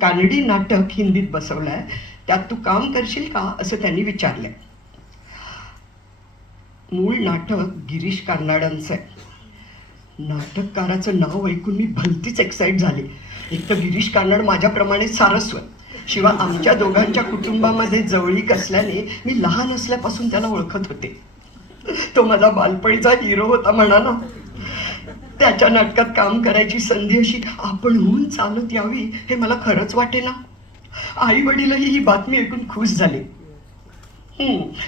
कानडी नाटक हिंदीत बसवलंय, त्यात तू काम करशील का असं त्यांनी विचारलंय. मूळ नाटक गिरीश कार्नाडांचं आहे. नाटककाराचं नाव ऐकून मी भलतीच एक्साइट झाले. एक तर गिरीश कार्नाड माझ्याप्रमाणे सारस्वत, शिवाय आमच्या दोघांच्या कुटुंबामध्ये जवळीक असल्याने मी लहान असल्यापासून त्याला ओळखत होते. तो माझा बालपणीचा हिरो होता म्हणा ना. त्याच्या नाटकात काम करायची संधी अशी आपणहून चालत यावी हे मला खरंच वाटेना. आई वडीलही ही बातमी ऐकून खुश झाले.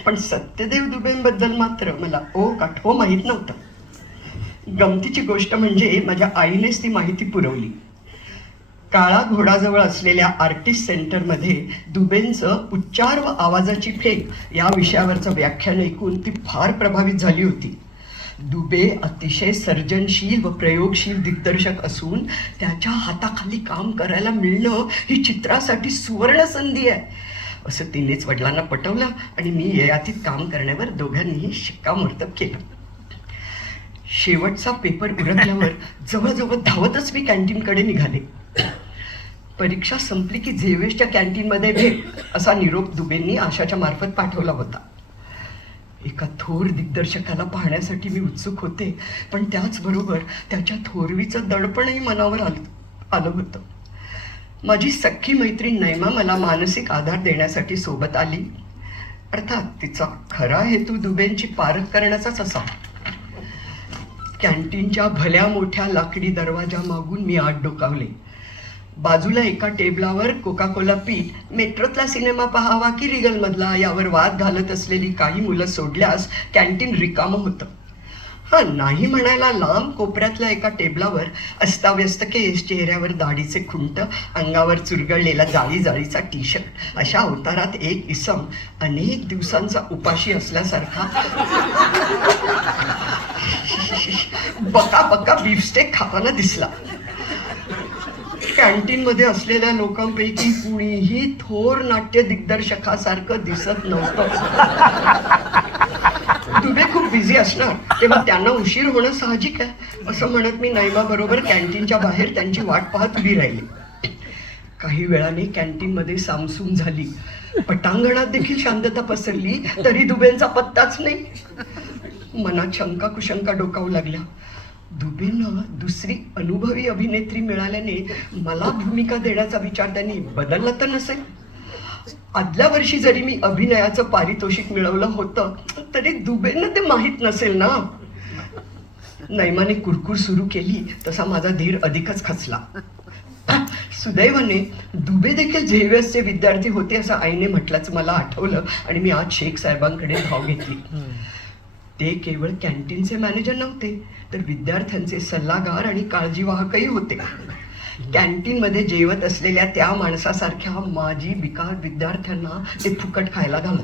पण सत्यदेव दुबेंबद्दल मात्र मला ओ का ठो माहीत नव्हतं. गमतीची गोष्ट म्हणजे माझ्या आईनेच ती माहिती पुरवली. काळा घोडाजवळ असलेल्या आर्टिस्ट सेंटरमध्ये दुबेंचं उच्चार व आवाजाची फेक या विषयावरचं व्याख्यान ऐकून ती फार प्रभावित झाली होती. दुबे अतिशय सर्जनशील व प्रयोगशील दिग्दर्शक असून त्याच्या हाताखाली काम करायला मिळणं ही चित्रासाठी सुवर्ण संधी आहे असं तिनेच वडिलांना पटवलं आणि मी ययातीत काम करण्यावर दोघांनीही शिक्कामोर्तब केलं. शेवटचा पेपर उरकल्यावर जवळजवळ धावतच मी कॅन्टीनकडे निघाले. परीक्षा संपली की झेवेसच्या कॅन्टीनमध्ये भेट असा निरोप दुबेंनी आशाच्या मार्फत पाठवला होता. एका थोर दिग्दर्शकाला पाहण्यासाठी मी उत्सुक होते, पण त्याचबरोबर त्याच्या थोरवीचं दडपणही मनावर आलं होतं. माझी सख्खी मैत्रीण नैमा मला मानसिक आधार देण्यासाठी सोबत आली. अर्थात तिचा खरा हेतू दुबेंची पारख करण्याचाच असा. कॅन्टीनच्या भल्या मोठ्या लाकडी दरवाजा मागून मी आत डोकावले. बाजूला एका टेबलावर कोका कोला पीत मेट्रोतला सिनेमा पाहावा की रिगलमधला यावर वाद घालत असलेली काही मुलं सोडल्यास कॅन्टीन रिकामं होतं. नाही म्हणायला लांब कोपऱ्यातल्या एका टेबलावर अस्ताव्यस्त केस, चेहऱ्यावर दाढीचे खुंट, अंगावर चुरगळलेला जाळी जाळीचा टी शर्ट अशा अवतारात एक इसम अनेक दिवसांचा उपाशी असल्यासारखा बका बका बीफस्टेक खाताना दिसला. कॅन्टीनमध्ये असलेल्या लोकांपैकी कुणीही थोर नाट्य दिग्दर्शकासारखं दिसत नव्हतं. दुबे खूप बिझी असणार तेव्हा त्यांना उशीर होणं साहजिक आहे असं म्हणत मी नैमा बरोबर कॅन्टीनच्या बाहेर त्यांची वाट पाहत उभी राहिली. काही वेळाने कॅन्टीनमध्ये सामसूम झाली. पटांगणात देखील शांतता पसरली तरी दुबेंचा पत्ताच नाही. मनात शंका कुशंका डोकावू लागल्या. दुबेंना दुसरी अनुभवी अभिनेत्री मिळाल्याने मला भूमिका देण्याचा विचार त्यांनी बदलला तर नसेल. आदल्या वर्षी जरी मी अभिनयाचं पारितोषिक मिळवलं होतं तरी दुबेंना ते माहीत नसेल ना. नैमाने कुरकुर सुरू केली तसा माझा धीर अधिकच खचला. सुदैवाने दुबे देखील झेवियर्सचे विद्यार्थी होते असं आईने म्हटल्याचं मला आठवलं आणि मी आज शेख साहेबांकडे धाव घेतली. ते केवळ कॅन्टीनचे मॅनेजर नव्हते तर विद्यार्थ्यांचे सल्लागार आणि काळजीवाहकही होते. कॅन्टीनमध्ये जेवत असलेल्या त्या माणसासारख्या माजी बिकार विद्यार्थ्यांना ते फुकट खायला घालत.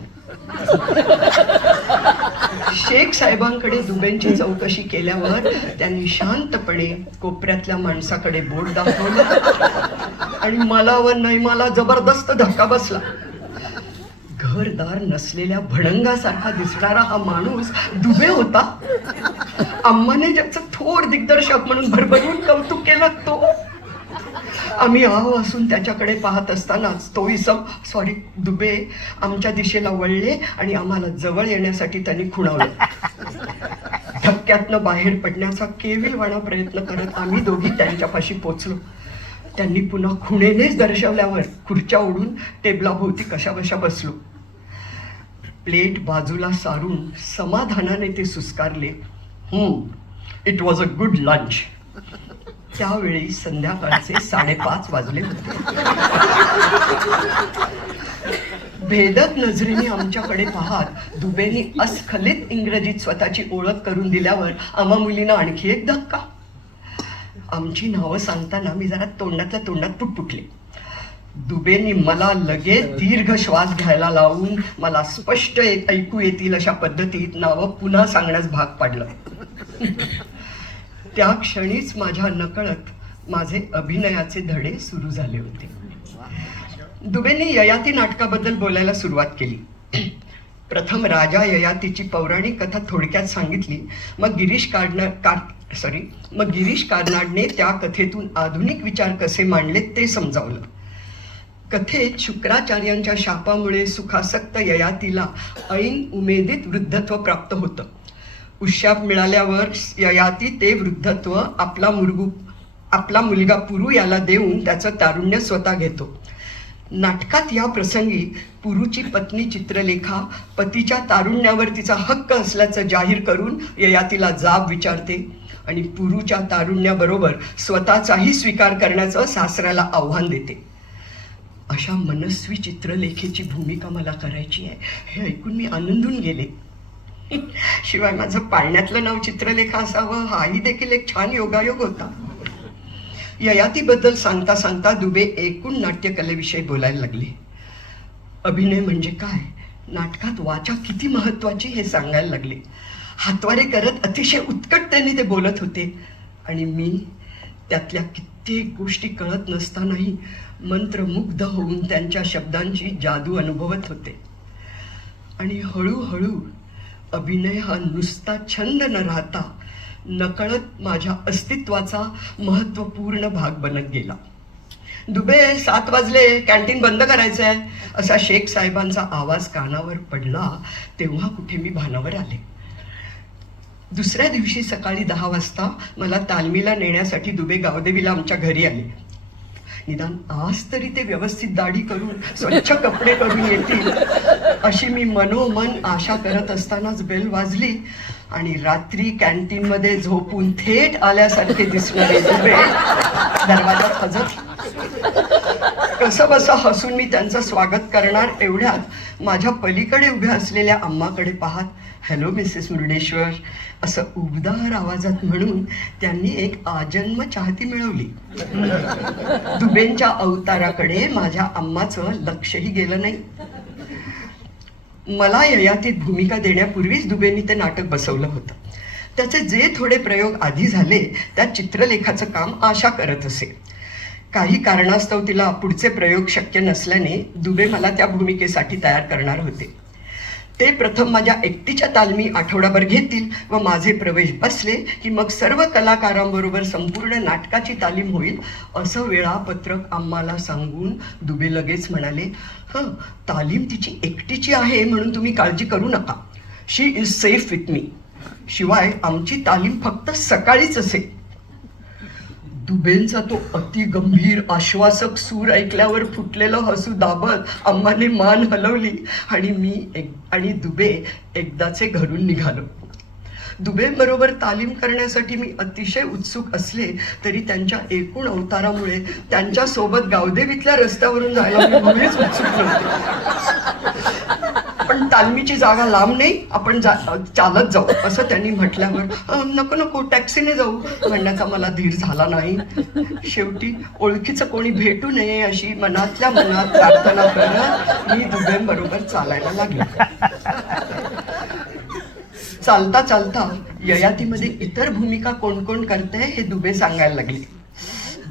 शेख साहेबांकडे दुबेंची चौकशी केल्यावर त्यांनी शांतपणे कोपऱ्यातल्या माणसाकडे बोट दाखवलं आणि मला व नैमाला जबरदस्त धक्का बसला. घरदार नसलेल्या भडंगासारखा दिसणारा हा माणूस दुबे होता. अम्माने ज्याचं थोर दिग्दर्शक म्हणून भरभरून कौतुक केलं तो. आम्ही असून त्याच्याकडे पाहत असतानाच तो दुबे आमच्या दिशेला वळले आणि आम्हाला जवळ येण्यासाठी त्यांनी खुणावलं. धक्क्यातनं बाहेर पडण्याचा केविलवाणा प्रयत्न करत आम्ही दोघी त्यांच्यापाशी पोचलो. त्यांनी पुन्हा खुणेनेच दर्शवल्यावर खुर्च्या ओढून टेबलाभोवती कशाबशा बसलो. प्लेट बाजूला सारून समाधानाने ते सुस्कारले. It was a good lunch. त्यावेळी संध्याकाळचे 5:30 वाजले होते. भेदक नजरेने आमच्याकडे पाहत दुबेंनी अस्खलित इंग्रजीत स्वतःची ओळख करून दिल्यावर आम्हा मुलींना आणखी एक धक्का. आमची नावं सांगताना मी जरा तोंडातल्या तोंडात पुटपुटले. दुबेंनी मला लगेच दीर्घ श्वास घ्यायला लावून मला स्पष्ट ऐकू येतील अशा पद्धतीत नावं पुन्हा सांगण्यास भाग पाडलं. त्या क्षणीच माझ्या नकळत माझे अभिनयाचे धडे सुरू झाले होते. दुबेंनी ययाती नाटकाबद्दल बोलायला सुरुवात केली. प्रथम राजा ययातीची पौराणिक कथा थोडक्यात सांगितली. मग गिरीश कार्नाडने त्या कथेतून आधुनिक विचार कसे मांडले ते समजावलं. कथेत शुक्राचार्यांच्या शापामुळे सुखासक्त ययातीला ऐन उमेदीत वृद्धत्व प्राप्त होतं. उशाप मिळाल्यावर ययाती ते वृद्धत्व आपला मुलगा पुरू याला देऊन त्याचं तारुण्य स्वतः घेतो. नाटकात या प्रसंगी पुरूची पत्नी चित्रलेखा पतीच्या तारुण्यावर तिचा हक्क असल्याचं जाहीर करून ययातीला जाब विचारते आणि पुरूच्या तारुण्याबरोबर स्वतःचाही स्वीकार करण्याचं सासऱ्याला आव्हान देते. अशा मनस्वी चित्रलेखेची भूमिका मला करायची आहे हे ऐकून मी आनंदून गेले. शिवाय माझं पाळण्यातलं नाव चित्रलेखा असावं हाही देखील एक छान योगायोग होता. ययातीबद्दल सांगता सांगता दुबे एकूण नाट्यकलेविषयी बोलायला लागले. अभिनय म्हणजे काय, नाटकात वाचा किती महत्वाची हे सांगायला लागले. हातवारे करत अतिशय उत्कटतेने ते बोलत होते आणि मी त्यातल्या कित्येक गोष्टी कळत नसतानाही मंत्रमुग्ध होऊन त्यांच्या शब्दांची जादू अनुभवत होते. आणि हळूहळू अभिनय हा नुसता छंद न राहता नकळत माझ्या अस्तित्वाचा महत्त्वपूर्ण भाग बनत गेला. दुबे 7 वाजले, कॅन्टीन बंद करायचं आहे असा शेख साहेबांचा आवाज कानावर पडला तेव्हा कुठे मी भानावर आले. दुसऱ्या दिवशी सकाळी 10 वाजता मला तालमीला नेण्यासाठी दुबे गावदेवीला आमच्या घरी आले. निदान आज तरी ते व्यवस्थित दाढी करून स्वच्छ कपडे करून येतील अशी मी मनोमन आशा करत असतानाच बेल वाजली आणि रात्री कॅन्टीनमध्ये झोपून थेट आल्यासारखे दिसणारे दुबे दरवाजात हजर. कसं बसं हसून मी त्यांचं स्वागत करणार एवढ्यात माझ्या पलीकडे उभ्या असलेल्या अम्माकडे पाहत हॅलो मिसेस मुर्डेश्वर असं उबदार आवाजात म्हणून त्यांनी एक आजन्म चाहती मिळवली. दुबेंच्या अवताराकडे माझ्या अम्माचं लक्षही गेलं नाही. मला ययातीत भूमिका देण्यापूर्वीच दुबेंनी ते नाटक बसवलं होतं. त्याचे जे थोडे प्रयोग आधी झाले त्यात चित्रलेखाचं काम आशा करत असे. काही कारणास्तव तिला पुढचे प्रयोग शक्य नसल्याने दुबे मला त्या भूमिकेसाठी तयार करणार होते. ते प्रथम माझ्या एकटीच्या तालमी आठवडाभर घेतील व माझे प्रवेश बसले की मग सर्व कलाकारांबरोबर संपूर्ण नाटकाची तालीम होईल असं वेळापत्रक आम्हाला सांगून दुबे लगेच म्हणाले, तालीम तिची एकटीची आहे म्हणून तुम्ही काळजी करू नका. शी इज सेफ विथ मी. शिवाय आमची तालीम फक्त सकाळीच असेल. दुबेंचा तो अतिगंभीर आश्वासक सूर ऐकल्यावर फुटलेलं हसू दाबत अम्माने मान हलवली आणि मी आणि दुबे एकदाचे घरून निघालो. दुबेबरोबर तालीम करण्यासाठी मी अतिशय उत्सुक असले तरी त्यांच्या एकूण अवतारामुळे त्यांच्यासोबत गावदेवीतल्या रस्त्यावरून जायला मी मुळीच उत्सुक नव्हते. पण तालमीची जागा लांब नाही, आपण चालत जाऊ असं त्यांनी म्हटल्यावर नको नको टॅक्सीने जाऊ म्हणण्याचा मला धीर झाला नाही. शेवटी ओळखीचं कोणी भेटू नये अशी मनातल्या मनात प्रार्थना करत मी दुबेंबरोबर चालायला लागले. चालता चालता ययातीमध्ये इतर भूमिका कोण कोण करते हे दुबे सांगायला लागले.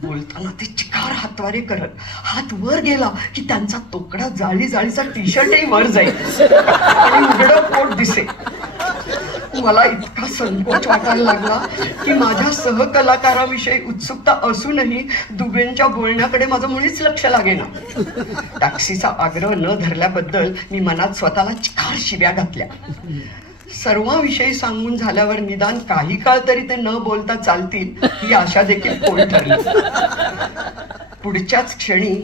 बोलताना ते चिकार हातवारे करत हात वर गेला की त्यांचा तोकडा जाळीचा टी शर्टही वर जाईल आणि उघडं पोट दिसे. मला इतका संकोच वाटायला लागला की माझ्या सहकलाकाराविषयी उत्सुकता असूनही दुबेंच्या बोलण्याकडे माझं मुळीच लक्ष लागेना. टॅक्सीचा आग्रह न धरल्याबद्दल मी मनात स्वतःला चिकार शिव्या घातल्या. सर्वांविषयी सांगून झाल्यावर निदान काही काळ तरी ते न बोलता चालतील ही आशा देखील पोळ ठरली. पुढच्याच क्षणी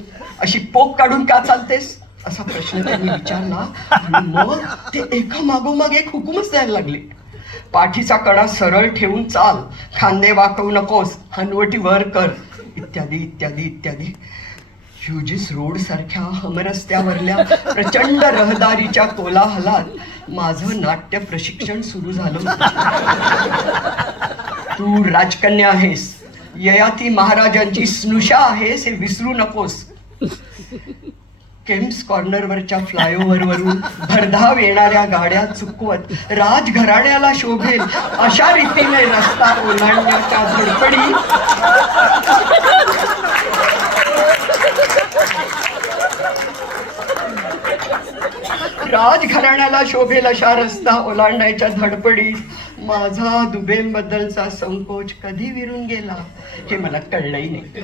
अशी पोक काढून का चालतेस असा प्रश्न त्यांनी विचारला आणि मग ते एका मागोमाग एक हुकूमच द्यायला लागले. पाठीचा कडा सरळ ठेवून चाल, खांदे वाकवू नकोस, हनवटी वर कर, इत्यादी इत्यादी इत्यादी. ह्युजिस रोड सारख्या हमरस्त्यावरल्या प्रचंड रहदारीच्या कोलाहलात माझं नाट्य प्रशिक्षण सुरू झालं होतं. तू राजकन्या आहेस, ययाती महाराजांची स्नुषा आहेस हे विसरू नकोस. केम्स कॉर्नरवरच्या फ्लायओव्हरवरून भरधाव येणाऱ्या गाड्या चुकवत राजघराण्याला शोभेल अशा रीतीने रस्ता ओलांडण्याच्या धडपडी राजघराण्याला शोभेल अशा रस्ता ओलांडायच्या धडपडीत माझा दुबेंबद्दलचा संकोच कधी विरून गेला हे मला कळलंही नाही.